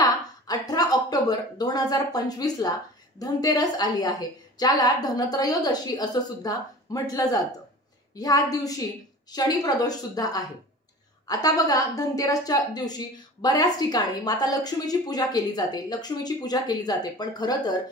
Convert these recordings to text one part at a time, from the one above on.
यंदा 18 ऑक्टोबर 2025 ला धनतेरस आली आहे, ज्याला धनत्रयोदशी असं सुद्धा म्हटलं जातं। ह्या दिवशी शनी प्रदोष सुद्धा आहे। आता बघा, धनतेरसच्या दिवशी बऱ्याच ठिकाणी माता लक्ष्मीची पूजा केली जाते, पण खरं तर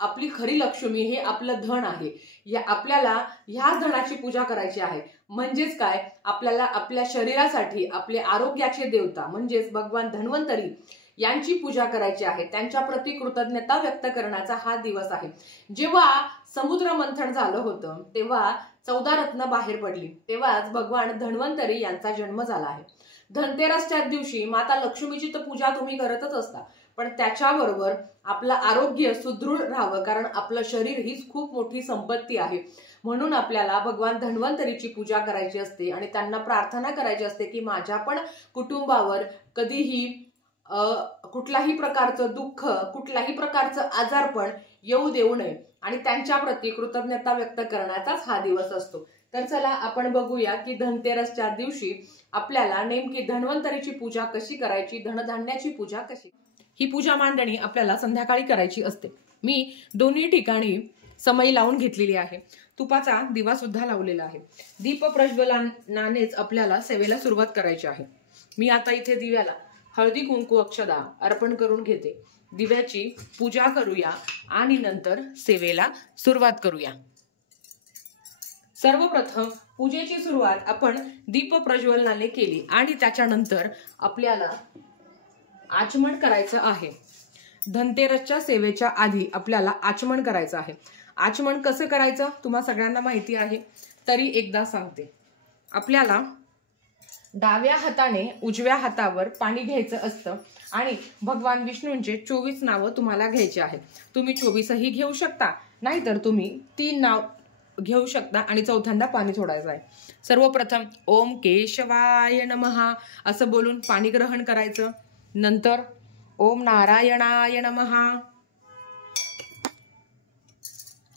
आपली खरी लक्ष्मी हे आपलं धन आहे। आपल्याला ह्याच धनाची पूजा करायची आहे। म्हणजेच काय, आपल्याला आपल्या शरीरासाठी आपले आरोग्याचे देवता म्हणजेच भगवान धन्वंतरी यांची पूजा करायची आहे। त्यांच्या प्रती कृतज्ञता व्यक्त करण्याचा हा दिवस आहे। जेव्हा समुद्र मंथन झालं होतं तेव्हा 14 रत्न बाहेर पडली, तेव्हाच भगवान धन्वंतरी यांचा जन्म झाला आहे। धनतेरसच्या दिवशी माता लक्ष्मीची तर पूजा तुम्ही करतच असता, पण त्याच्याबरोबर आपलं आरोग्य सुदृढ राहावं, कारण आपलं शरीर हीच खूप मोठी संपत्ती आहे। म्हणून आपल्याला भगवान धन्वंतरीची पूजा करायची असते आणि त्यांना प्रार्थना करायची असते की माझ्या पण कुटुंबावर कधीही कुठल्याही प्रकारचं दुःख, कुठल्याही प्रकारचं आजारपण येऊ देऊ नये आणि त्यांच्या प्रती कृतज्ञता व्यक्त करण्याचाच हा दिवस असतो। तर चला आपण बघूया की धनतेरसच्या दिवशी आपल्याला नेमकी धन्वंतरीची पूजा कशी करायची, धनधान्याची पूजा कशी। ही पूजा मांडणी आपल्याला संध्याकाळी करायची असते। मी दोन्ही ठिकाणी समई लावून घेतलेली आहे, तुपाचा दिवा सुद्धा लावलेला आहे। दीप प्रज्वलनानेच आपल्याला सेवेला सुरुवात करायची आहे। मी आता इथे दिव्याला हळदी कुंकू अक्षदा अर्पण करून घेते। दिव्याची पूजा करूया आणि नंतर सेवेला सुरुवात करूया। सर्वप्रथम पूजेची सुरुवात आपण दीप प्रज्वलनाने केली आणि त्याच्यानंतर आपल्याला आचमन करायचं आहे। धनतेरसच्या सेवेच्या आधी आपल्याला आचमन करायचं आहे। आचमन कसं करायचं तुम्हा सगळ्यांना माहिती आहे, तरी एकदा सांगते। आपल्याला डाव्या हाताने उजव्या हातावर पाणी घ्यायचं असतं आणि भगवान विष्णूंचे 24 नावं तुम्हाला घ्यायचे आहेत। तुम्ही 24ही घेऊ शकता, नाहीतर तुम्ही 3 नाव घेऊ शकता आणि चौथ्यांदा पाणी सोडायचं आहे। सर्वप्रथम ओम केशवाय नमः असं बोलून पाणी ग्रहण करायचं। नंतर ओम नारायणाय नमः,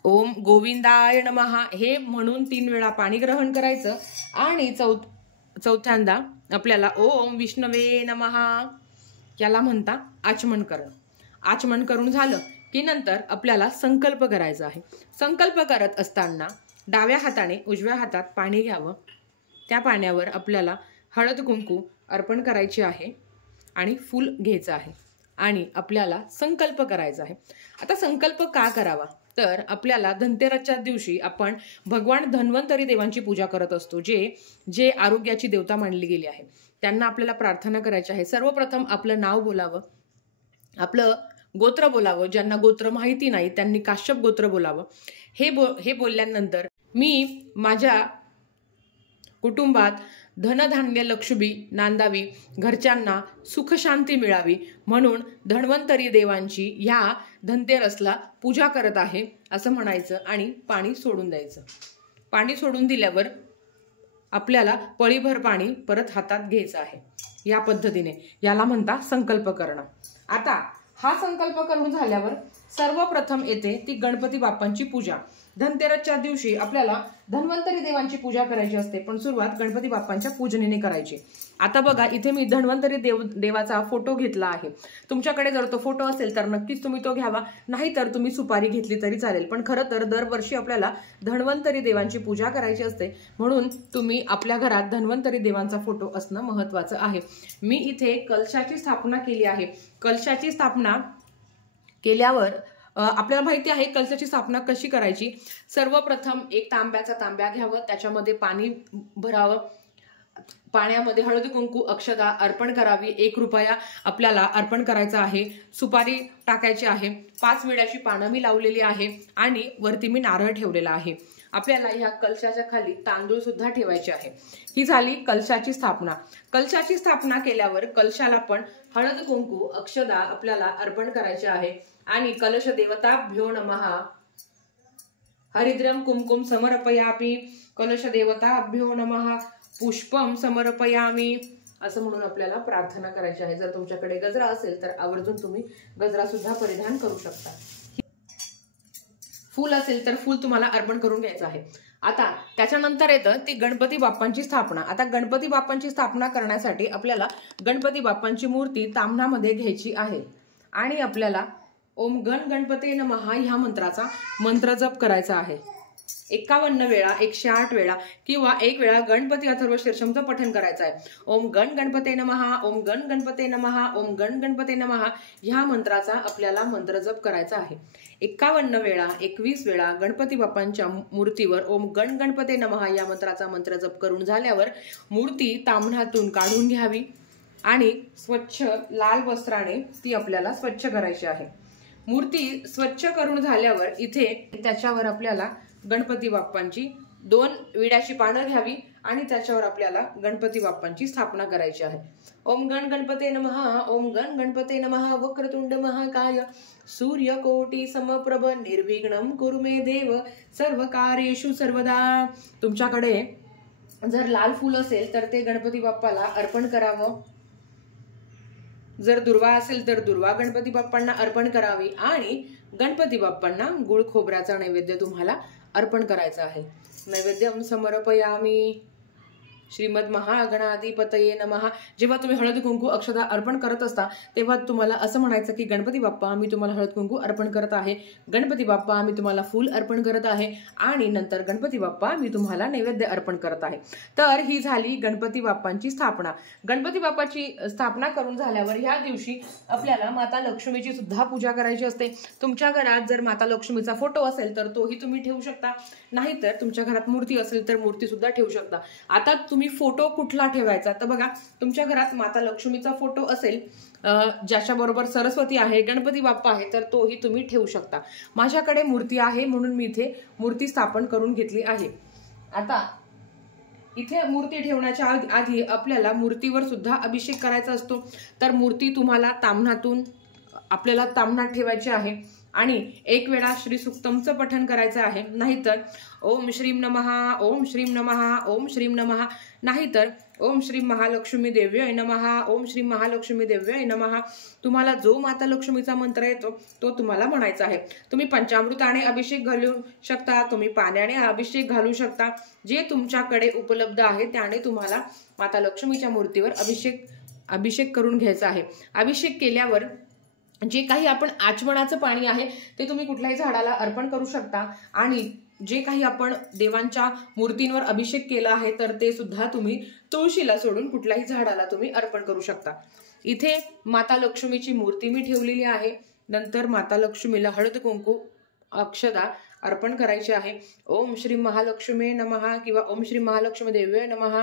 ओम गोविंदाय नमः हे म्हणून 3 वेळा पाणी ग्रहण करायचं आणि चौथ्यांदा आपल्याला ओम विष्णवे नमः याला म्हणता आचमन करणं। आचमन करून झालं की नंतर आपल्याला संकल्प करायचा आहे। संकल्प करत असताना डाव्या हाताने उजव्या हातात पाणी घ्यावं, त्या पाण्यावर आपल्याला हळद कुंकू अर्पण करायचे आहे आणि फूल घ्यायचं आहे आणि आपल्याला संकल्प करायचा आहे। आता संकल्प का करावा, तर आपल्याला धनतेरसच्या दिवशी आपण भगवान धन्वंतरी देवांची पूजा करत असतो, जे आरोग्याची देवता मानली गेली आहे। त्यांना आपल्याला प्रार्थना करायची आहे। सर्वप्रथम आपलं नाव बोलावं, आपलं गोत्र बोलावं। ज्यांना गोत्र माहिती नाही त्यांनी काश्यप गोत्र बोलावं। हे बोलल्यानंतर मी माझ्या कुटुंबात धनधान्य लक्ष्मी नांदावी, घरच्यांना सुख शांती मिळावी म्हणून धन्वंतरी देवांची ह्या धनतेरसला पूजा करत आहे असं म्हणायचं आणि पाणी सोडून द्यायचं। पाणी सोडून दिल्यावर आपल्याला पळीभर पाणी परत हातात घ्यायचं आहे। या पद्धतीने याला म्हणता संकल्प करणं। आता हा संकल्प करून झाल्यावर सर्वप्रथम येते ती गणपती बाप्पांची पूजा। धनतेरसच्या दिवशी आपल्याला धन्वंतरी देवांची पूजा करायची असते, पण सुरुवात गणपती बाप्पांच्या पूजनेने करायची। आता बघा, इथे मी धन्वंतरी देवाचा फोटो घेतला आहे। तुमच्याकडे जर तो फोटो असेल तर नक्कीच तुम्ही तो घ्यावा, नाहीतर तुम्ही सुपारी घेतली तरी चालेल। पण खरं तर दरवर्षी आपल्याला धन्वंतरी देवांची पूजा करायची असते, म्हणून तुम्ही आपल्या घरात धन्वंतरी देवांचा फोटो असणं महत्त्वाचं आहे। मी इथे कलशाची स्थापना केली आहे। कलशाची स्थापना केल्यावर आपल्याला माहिती आहे कलशाची स्थापना कशी करायची। सर्वप्रथम एक तांब्या घ्यावं, त्याच्यामध्ये पाणी भरावं, पाण्यामध्ये हळदी कुंकू अक्षदा अर्पण करावी। 1 रुपया आपल्याला अर्पण करायचा आहे। सुपारी टाकायची आहे। 5 विड्याची पानं मी लावलेली आहे आणि वरती मी नारळ ठेवलेला आहे। आपल्याला ह्या कलशाच्या खाली तांदूळ सुद्धा ठेवायचे आहे। ही झाली कलशाची स्थापना। कलशाची स्थापना केल्यावर कलशाला पण हळद कुंकू अक्षदा आपल्याला अर्पण करायचे आहे आणि कलश देवताभ्यो नमः हरिद्रम कुमकुम समर्पयामि, कलश देवताभ्यो नमः पुष्पम समर्पयामि असं म्हणून आपल्याला प्रार्थना करायची आहे। जर तुमच्याकडे गजरा असेल तर आवर्जून तुम्ही गजरा सुद्धा परिधान करू शकता। फूल असेल तर फूल तुम्हाला अर्पण करून घ्यायचं आहे। आता त्याच्यानंतर येतं ती गणपती बाप्पांची स्थापना। आता गणपती बाप्पांची स्थापना करण्यासाठी आपल्याला गणपती बाप्पांची मूर्ती ताम्हणामध्ये घ्यायची आहे आणि आपल्याला ओम गण गणपते नमः ह्या मंत्राचा मंत्र जप करायचा आहे। 51 वेळा, 108 वेळा किंवा 1 वेळा गणपती अथर्व शीर्षमचं पठण करायचं आहे। ओम गण गणपते नमः, ओम गण गणपते नमः, ओम गण गणपते नमः ह्या मंत्राचा आपल्याला मंत्र जप करायचा आहे। 51 वेळा, 21 वेळा गणपती बाप्पांच्या मूर्तीवर ओम गण गणपते नमः या मंत्राचा मंत्र जप करून झाल्यावर मूर्ती ताम्हणातून काढून घ्यावी आणि स्वच्छ लाल वस्त्राने ती आपल्याला स्वच्छ करायची आहे। मूर्ती स्वच्छ करून झाल्यावर इथे त्याच्यावर आपल्याला गणपती बाप्पांची 2 विड्याची पानं घ्यावी आणि त्याच्यावर आपल्याला गणपती बाप्पांची स्थापना करायची आहे। ओम गण गणपते नमः, ओम गण गणपते नमः, वक्रतुंड महाकाय सूर्यकोटी समप्रभ निर्विघ्नं कुरु मे देव सर्व कार्येषु सर्वदा। तुमच्याकडे जर लाल फूल असेल तर ते गणपती बाप्पाला अर्पण करावं, जर दुर्वा असेल तर दुर्वा गणपती बाप्पांना अर्पण करावी आणि गणपती बाप्पांना गुळ खोबऱ्याचा नैवेद्य तुम्हाला अर्पण करायचा आहे। नैवेद्यम समर्पयामी श्रीमद महागणाधिपतये नमः। जेव्हा तुम्ही हळद कुंकू अक्षता अर्पण करत असता तेव्हा तुम्हाला असं म्हणायचं की गणपती बाप्पा मी तुम्हाला हळद कुंकू अर्पण करत आहे, गणपती बाप्पा मी तुम्हाला फूल अर्पण करत आहे आणि नंतर गणपती बाप्पा मी तुम्हाला नैवेद्य अर्पण करत आहे। तर ही झाली गणपती बाप्पांची स्थापना। गणपती बाप्पाची स्थापना करून झाल्यावर ह्या दिवशी आपल्याला माता लक्ष्मीची सुद्धा पूजा करायची असते। तुमच्या घरात जर माता लक्ष्मीचा फोटो असेल तर तोही तुम्ही ठेवू शकता, नाहीतर तुमच्या घरात मूर्ती असेल तर मूर्ती सुद्धा ठेवू शकता। आता तुम्ही फोटो कुठला ठेवायचा तर बघा, तुमच्या घरात माता लक्ष्मीचा फोटो असेल ज्याच्या बरोबर सरस्वती आहे, गणपती बाप्पा आहे तर तोही तुम्ही ठेवू शकता। माझ्याकडे मूर्ती आहे म्हणून मी इथे मूर्ती स्थापन करून घेतली आहे। आता इथे मूर्ती ठेवण्याच्या आधी आपल्याला मूर्तीवर सुद्धा अभिषेक करायचा असतो। तर मूर्ती तुम्हाला ताम्हणातून आपल्याला ताम्हणात ठेवायची आहे आणि 1 वेळा श्री सुक्तमचं पठण करायचं आहे, नाहीतर ओम श्रीम नमः, ओम श्रीम नमः, ओम श्रीम नमः, नाहीतर ओम श्री महालक्ष्मी देव्याय नमः, ओम श्री महालक्ष्मी देव्याय नमः। तुम्हाला जो माता लक्ष्मीचा मंत्र येतो तो तुम्हाला म्हणायचा आहे। तुम्ही पंचामृताने अभिषेक घालू शकता, तुम्ही पाण्याने अभिषेक घालू शकता, जे तुमच्याकडे उपलब्ध आहे त्याने तुम्हाला माता लक्ष्मीच्या मूर्तीवर अभिषेक करून घ्यायचा आहे। अभिषेक केल्यावर जे काही आपण आचमनाचं पाणी आहे ते तुम्ही कुठल्याही झाडाला अर्पण करू शकता आणि जे काही आपण देवांच्या मूर्तींवर अभिषेक केला आहे तर ते सुद्धा तुम्ही तुळशीला सोडून कुठल्याही झाडाला तुम्ही अर्पण करू शकता। इथे माता लक्ष्मीची मूर्ती मी ठेवलेली आहे। नंतर माता लक्ष्मीला हळद कुंकू अक्षता अर्पण करायची आहे। ओम श्री महालक्ष्मी नमः किंवा ओम श्री महालक्ष्मी देव्याय नमः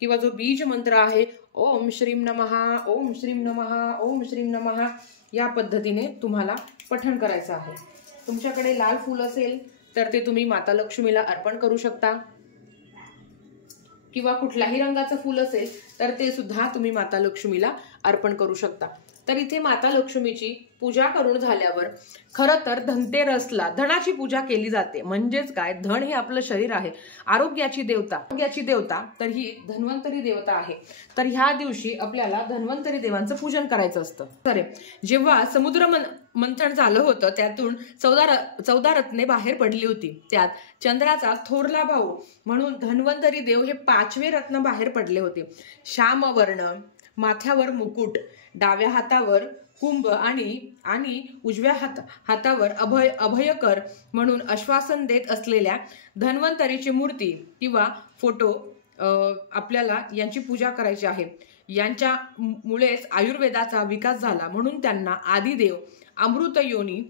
किंवा जो बीज मंत्र आहे ओम श्रीम नमः, ओम श्रीम नमः, ओम श्रीम नमः या पद्धतीने तुम्हाला पठण करायचं आहे। तुमच्याकडे लाल फूल असेल तर ते तुम्ही माता लक्ष्मीला अर्पण करू शकता किंवा कुठल्याही रंगाचं फूल असेल तर ते सुद्धा तुम्ही माता लक्ष्मीला अर्पण करू शकता। तर इथे माता लक्ष्मीची पूजा करून झाल्यावर खरं तर धनतेरसला धनाची पूजा केली जाते। म्हणजेच काय, धन हे आपलं शरीर आहे, आरोग्याची देवता तर ही धन्वंतरी देवता आहे। तर ह्या दिवशी आपल्याला धन्वंतरी देवांचं पूजन करायचं असतं। तर जेव्हा समुद्र मंथन झालं होतं त्यातून 14 रत्ने बाहेर पडली होती, त्यात चंद्राचा थोरला भाऊ म्हणून धन्वंतरी देव हे 5वे रत्न बाहेर पडले होते। श्यामवर्ण, माथ्यावर मुकुट, डाव्या हातावर कुंभ आणि उजव्या हातावर अभयकर म्हणून आश्वासन देत असलेल्या धन्वंतरीची मूर्ती किंवा फोटो आपल्याला यांची पूजा करायची आहे। यांच्यामुळेच आयुर्वेदाचा विकास झाला म्हणून त्यांना आदिदेव, अमृतयोनी,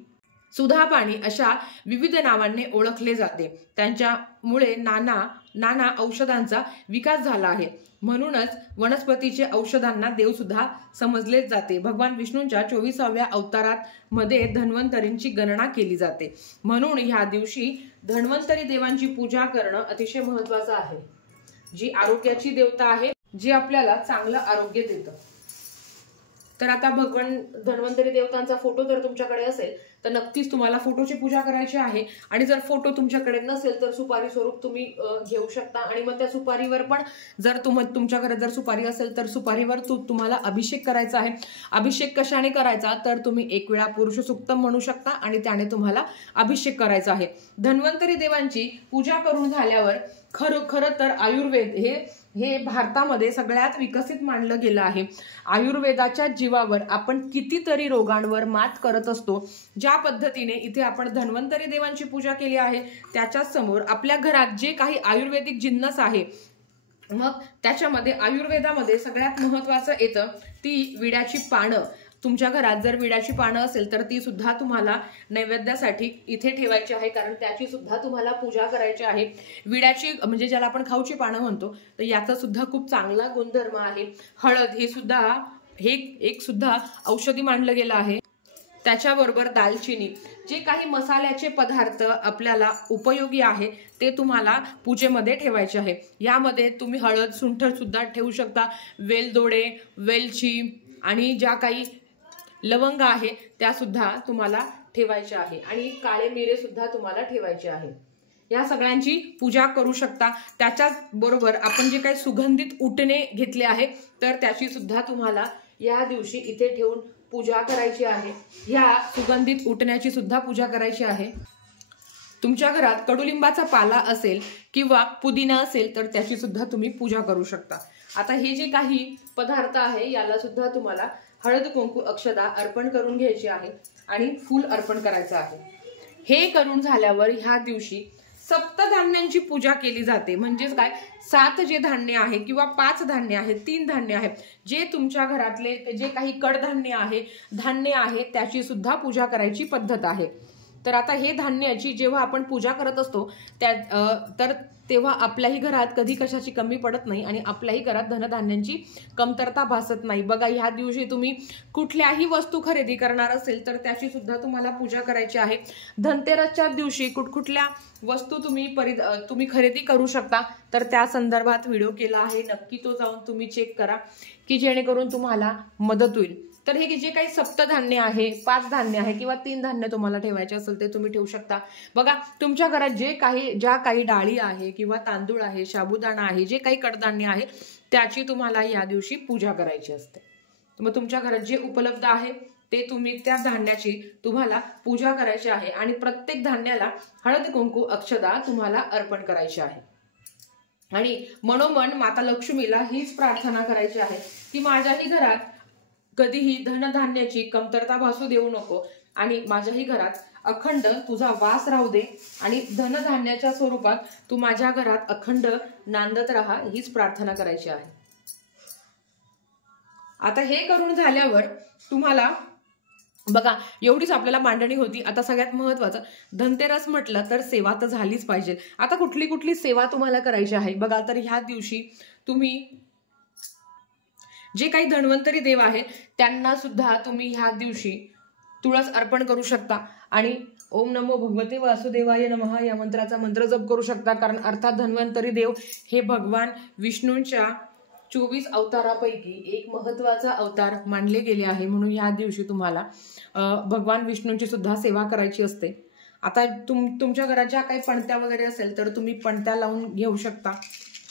सुधापाणी अशा विविध नावांनी ओळखले जाते। त्यांच्यामुळे नाना औषधांचा विकास झाला आहे। म्हणूनच वनस्पतीचे औषधांना देव सुद्धा समजले जाते। भगवान विष्णूंच्या 24व्या अवतारात मध्ये धन्वंतरींची गणना केली जाते। म्हणून ह्या दिवशी धन्वंतरी देवांची पूजा करणं अतिशय महत्त्वाचं आहे। जी आरोग्याची देवता आहे, जी आपल्याला चांगलं आरोग्य देतं। तर आता भगवान धन्वंतरी देवतांचा फोटो जर तुमच्याकडे असेल तर नक्कीच तुम्हाला फोटोची पूजा करायची आहे. आणि जर फोटो तुमच्याकडे नसेल तर सुपारी स्वरूप तुम्ही घेऊ शकता. आणि मग त्या सुपारीवर पण जर तुमच्या घरात जर सुपारी असेल तर सुपारीवर तुम्हाला अभिषेक करायचा आहे. अभिषेक कशाने करायचा तर तुम्ही 1 वेळा पुरुष सुक्तम म्हणू शकता आणि त्याने तुम्हाला अभिषेक करायचा आहे. धन्वंतरी देवांची पूजा करून झाल्यावर खरं तर आयुर्वेद हे भारतामध्ये सगळ्यात विकसित मानलं गेलं आहे. आयुर्वेदाच्या जीवावर आपण कितीतरी रोगांवर मात करत असतो. ज्या पद्धतीने इथे आपण धन्वंतरी देवांची पूजा केली आहे त्याच्याच समोर आपल्या घरात जे काही आयुर्वेदिक जिन्नस आहे, मग त्याच्यामध्ये आयुर्वेदामध्ये सगळ्यात महत्वाचं येतं ती विड्याची पानं. तुमच्या घरात जर विड्याची पानं असेल तर ती सुद्धा तुम्हाला नैवेद्यासाठी इथे ठेवायची आहे, कारण त्याची सुद्धा तुम्हाला पूजा करायची आहे. विड्याची म्हणजे ज्याला आपण खाऊची पानं म्हणतो तर याचा सुद्धा खूप चांगला गुणधर्म आहे. हळद हे एक सुद्धा औषधी मानलं गेलं आहे. त्याच्याबरोबर दालचिनी, जे काही मसाल्याचे पदार्थ आपल्याला उपयोगी आहे ते तुम्हाला पूजेमध्ये ठेवायचे आहे. यामध्ये तुम्ही हळद, सुंठ सुद्धा ठेवू शकता, वेलदोडे, वेलची आणि ज्या काही लवंग आहे त्या सुद्धा तुम्हाला ठेवायच्या आहे. आणि काळे मिरे सुद्धा तुम्हाला ठेवायचे आहे. या सगळ्यांची पूजा करू शकता. त्याच्याच बरोबर आपण जे काही सुगंधित उटणे घेतले आहे तर त्याची सुद्धा तुम्हाला या दिवशी इथे ठेवून पूजा करायची आहे. ह्या सुगंधित उटण्याची सुद्धा पूजा करायची आहे. तुमच्या घरात कडुलिंबाचा पाला असेल किंवा पुदिना असेल तर त्याची सुद्धा तुम्ही पूजा करू शकता. आता हे जे काही पदार्थ आहे याला सुद्धा तुम्हाला हळद, कुंकू, अक्षता अर्पण करून घ्यायची आहे आणि फूल अर्पण करायचं आहे. हे करून झाल्यावर ह्या दिवशी सप्तधान्यांची पूजा केली जाते. म्हणजेच काय, 7 जे धान्य आहे किंवा 5 धान्य आहे, 3 धान्य आहे, जे तुमच्या घरातले जे काही कडधान्य आहे त्याची सुद्धा पूजा करायची पद्धत आहे. तर आता हे धान्याची जेव्हा आपण पूजा करत असतो तर तेव्हा आपल्याही घरात कधी कशाची कमी पडत नाही आणि आपल्याही घरात धनधान्यांची कमतरता भासत नाही. बघा, ह्या दिवशी तुम्ही कुठल्याही वस्तू खरेदी करणार असेल तर त्याची सुद्धा तुम्हाला पूजा करायची आहे. धनतेरसच्या दिवशी कुठकुठल्या वस्तू तुम्ही खरेदी करू शकता तर त्या संदर्भात व्हिडिओ केला आहे. नक्की तो जाऊन तुम्ही चेक करा की जेणेकरून तुम्हाला मदत होईल. तर हे जे काही सप्तधान्य आहे, 5 धान्य आहे किंवा 3 धान्य तुम्हाला ठेवायचे असेल ते तुम्ही ठेवू शकता. बघा, तुमच्या घरात ज्या काही डाळी आहे किंवा तांदूळ आहे, साबुदाणा आहे, जे काही कडधान्य आहे त्याची तुम्हाला या दिवशी पूजा करायची असते. मग तुमच्या घरात जे उपलब्ध आहे ते त्या धान्याची तुम्हाला पूजा करायची आहे आणि प्रत्येक धान्याला हळद, कुंकू, अक्षता तुम्हाला अर्पण करायची आहे. आणि मनोमन माता लक्ष्मीला हीच प्रार्थना करायची आहे की माझ्याही घरात कधीही धनधान्याची कमतरता भासू देऊ नको आणि माझ्याही घरात अखंड तुझा वास राहू दे आणि धनधान्याच्या स्वरूपात तू माझ्या घरात अखंड नांदत राहा, हीच प्रार्थना करायची आहे. आता हे करून झाल्यावर तुम्हाला बघा, एवढीच आपल्याला मांडणी होती. आता सगळ्यात महत्वाचं, धनतेरस म्हटलं तर सेवा तर झालीच पाहिजे. आता कुठली सेवा तुम्हाला करायची आहे बघा. तर ह्या दिवशी तुम्ही जे काही धन्वंतरी देव आहे त्यांना सुद्धा तुम्ही ह्या दिवशी तुळस अर्पण करू शकता आणि ओम नमो भगवते वासुदेवाय नमः या मंत्राचा मंत्र जप करू शकता. कारण अर्थात धन्वंतरी देव हे भगवान विष्णूंच्या 24 अवतारापैकी एक महत्वाचा अवतार मानले गेले आहे. म्हणून ह्या दिवशी तुम्हाला भगवान विष्णूंची सुद्धा सेवा करायची असते. आता तुमच्या घरात ज्या काही पणत्या वगैरे असेल तर तुम्ही पणत्या लावून घेऊ शकता.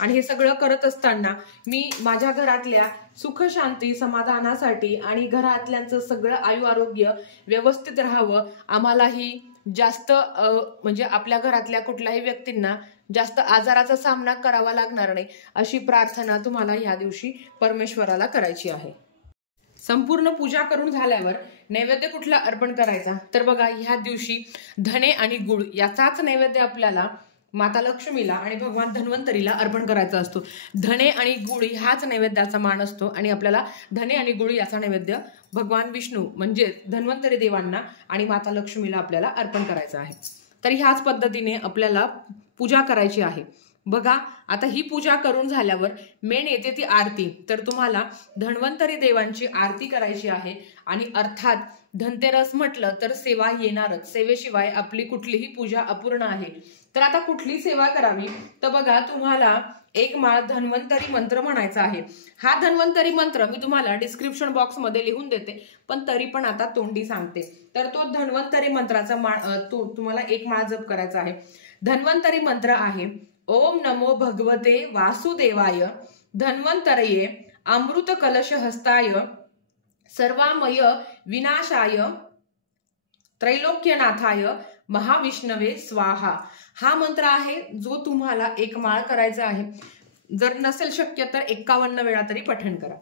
आणि हे सगळं करत असताना मी माझ्या घरातल्या सुख, शांती, समाधानासाठी आणि घरातल्यांचं सगळं आयु आरोग्य व्यवस्थित राहावं, आम्हालाही जास्त म्हणजे आपल्या घरातल्या कुठल्याही व्यक्तींना जास्त आजाराचा सामना करावा लागणार नाही, अशी प्रार्थना तुम्हाला या दिवशी परमेश्वराला करायची आहे. संपूर्ण पूजा करून झाल्यावर नैवेद्य कुठला अर्पण करायचा तर बघा, ह्या दिवशी धने आणि गुळ याचाच नैवेद्य आपल्याला माता लक्ष्मीला आणि भगवान धन्वंतरीला अर्पण करायचा असतो. धने आणि गुळ ह्याच नैवेद्याचा मान असतो आणि आपल्याला धने आणि गुळ याचा नैवेद्य भगवान विष्णू म्हणजे धन्वंतरी देवांना आणि माता लक्ष्मीला आपल्याला अर्पण करायचं आहे. तर ह्याच पद्धतीने आपल्याला पूजा करायची आहे. बघा, आता ही पूजा करून झाल्यावर मेन येते ती आरती. तर तुम्हाला धन्वंतरी देवांची आरती करायची आहे आणि अर्थात धनतेरस म्हटलं तर सेवा येणारच. सेवेशिवाय आपली कुठलीही पूजा अपूर्ण आहे. तर आता कुठली सेवा करावी तर बघा, तुम्हाला एक माळ धन्वंतरी मंत्र म्हणायचा आहे। हा धन्वंतरी मंत्र मी तुम्हाला डिस्क्रिप्शन बॉक्स मध्ये लिहून देते, पण तरी पण आता तोंडी सांगते। तर तो धन्वंतरी मंत्राचा तुम्हाला एक माळ जप करायचा आहे। धन्वंतरी मंत्र आहे ओम नमो भगवते वासुदेवाय धन्वंतरये अमृत कलश हस्ताय सर्वामय विनाशाय त्रैलोक्यनाथाय महाविष्णवे स्वाहा। हा मंत्र आहे जो तुम्हाला एक माळ करायचा आहे। जर नसेल शक्य तर 51 वेळा तरी पठण करा।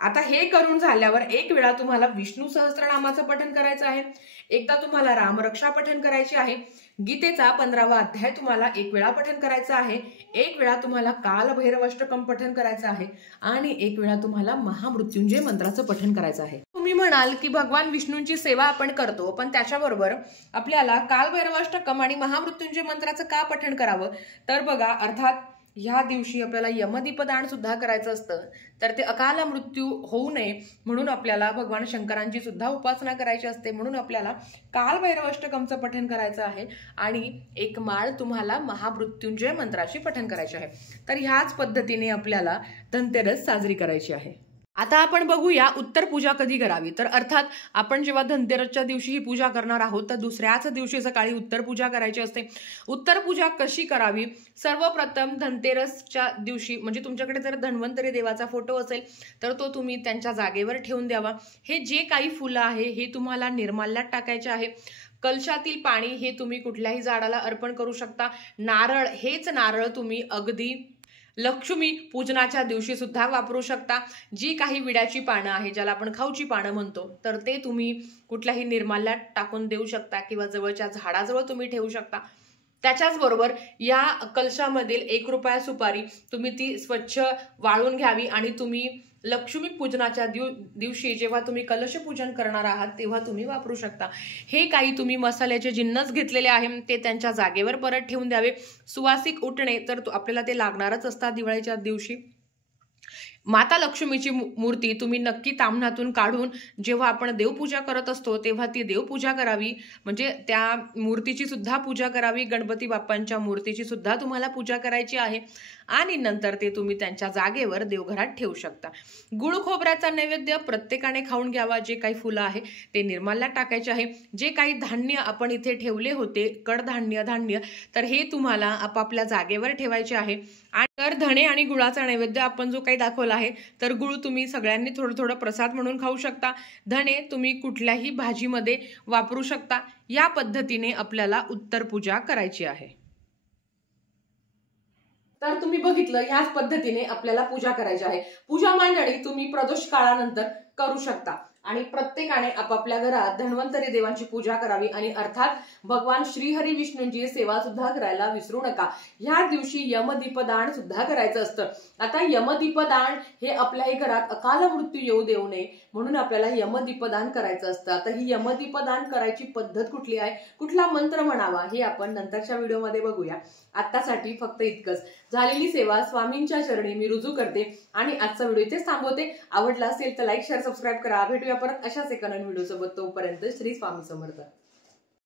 आता हे करून झाल्यावर एक वेळा तुम्हाला विष्णू सहस्त्रनामाचं पठण करायचं आहे, एकदा तुम्हाला रामरक्षा पठण करायची आहे, गीतेचा 15वा अध्याय तुम्हाला एक वेळा पठण करायचा आहे, एक वेळा तुम्हाला कालभैरवाष्टकम पठण करायचं आहे आणि एक वेळा तुम्हाला महामृत्युंजय मंत्राचं पठण करायचं आहे। तुम्ही म्हणाल की भगवान विष्णूंची सेवा आपण करतो, पण त्याच्याबरोबर आपल्याला कालभैरवाष्टकम आणि महामृत्युंजय मंत्राचं का पठण करावं? तर बघा, अर्थात ह्या दिवशी आपल्याला यमदीपदान सुद्धा करायचं असतं, तर ते अकाल मृत्यू होऊ नये म्हणून आपल्याला भगवान शंकरांची सुद्धा उपासना करायची असते, म्हणून आपल्याला कालभैरवाष्टकमचं पठण करायचं आहे आणि एक माळ तुम्हाला महामृत्युंजय मंत्राची पठण करायची आहे। तर ह्याच पद्धतीने आपल्याला धनतेरस साजरी करायची आहे। आता आपण बघूया उत्तर पूजा कधी करावी। तर अर्थात आपण जेव्हा धनतेरसच्या दिवशी ही पूजा करणार आहोत तर दुसऱ्याच दिवशी सकाळी उत्तर पूजा करायची असते। उत्तर पूजा कशी करावी? सर्वप्रथम धनतेरसच्या दिवशी म्हणजे तुमच्याकडे जर धन्वंतरी देवाचा फोटो असेल तर तो तुम्ही त्यांच्या जागेवर ठेवून द्यावा। हे जे काही फुलं आहे हे तुम्हाला निर्माल्यात टाकायचे आहे। कलशातील पाणी हे तुम्ही कुठल्याही झाडाला अर्पण करू शकता। नारळ, हेच नारळ तुम्ही अगदी लक्ष्मी पूजनाच्या दिवशी सुद्धा वापरू शकता। जी काही विड्याची पानं आहे, ज्याला आपण खाऊची पानं म्हणतो, तर ते तुम्ही कुठल्याही निर्माल्यात टाकून देऊ शकता किंवा जवळच्या झाडाजवळ तुम्ही ठेवू शकता। त्याच्याच बरोबर या कलशामधील 1 रुपया सुपारी तुम्ही ती स्वच्छ वाळून घ्यावी आणि तुम्ही लक्ष्मी पूजनाच्या दिवशी जेव्हा तुम्ही कलश पूजन करणार आहात तेव्हा तुम्ही वापरू शकता। हे काही तुम्ही मसाल्याचे जिन्नस घेतलेले आहे ते त्यांच्या जागेवर परत ठेवून द्यावे। सुवासिक उठणे तर आपल्याला ते लागणारच असतात दिवाळीच्या दिवशी। माता लक्ष्मीची मूर्ती तुम्ही नक्की ताम्हणातून काढून जेव्हा आपण देवपूजा करत असतो तेव्हा ती देवपूजा करावी, म्हणजे त्या मूर्तीची सुद्धा पूजा करावी। गणपती बाप्पांच्या मूर्तीची सुद्धा तुम्हाला पूजा करायची आहे आणि नंतर ते तुम्ही त्यांच्या जागेवर देवघरात ठेवू शकता। गुळ खोबऱ्याचा नैवेद्य प्रत्येकाने खाऊन घ्यावा। जे काही फुलं आहे ते निर्माल्यात टाकायचे आहे। जे काही धान्य आपण इथे ठेवले होते, कडधान्य, धान्य, तर हे तुम्हाला आपापल्या जागेवर ठेवायचे आहे। आणि तर धणे आणि गुळाचा नैवेद्य आपण जो काही दाखवला आहे, तर गुळ तुम्ही सगळ्यांनी थोडं थोडं प्रसाद म्हणून खाऊ शकता। धणे तुम्ही कुठल्याही भाजीमध्ये वापरू शकता। या पद्धतीने आपल्याला उत्तर पूजा करायची आहे। तर तुम्ही बघितलं, ह्याच पद्धतीने आपल्याला पूजा करायची आहे। पूजा मांडणी तुम्ही प्रदोष काळानंतर करू शकता आणि प्रत्येकाने आपापल्या घरात धन्वंतरी देवांची पूजा करावी आणि अर्थात भगवान श्रीहरी विष्णूंची सेवा सुद्धा करायला विसरू नका। ह्या दिवशी यमदीपदान सुद्धा करायचं असतं। आता यमदीपदान हे आपल्याही घरात अकाल मृत्यू येऊ देऊ नये म्हणून आपल्याला यमदीपदान करायचं असतं। आता ही यमदीपदान करायची पद्धत कुठली आहे, कुठला मंत्र म्हणावा, हे आपण नंतरच्या व्हिडिओमध्ये बघूया। आत्तासाठी फक्त इतकंच। झालेली सेवा स्वामींच्या चरणी मी रुजू करते आणि आजचा व्हिडिओ इथेच थांबवते। आवडला असेल तर लाईक, शेअर, सबस्क्राईब करा। भेटूया परत अशाच एका नवीन व्हिडिओ सोबत। तोपर्यंत श्री स्वामी समर्थ।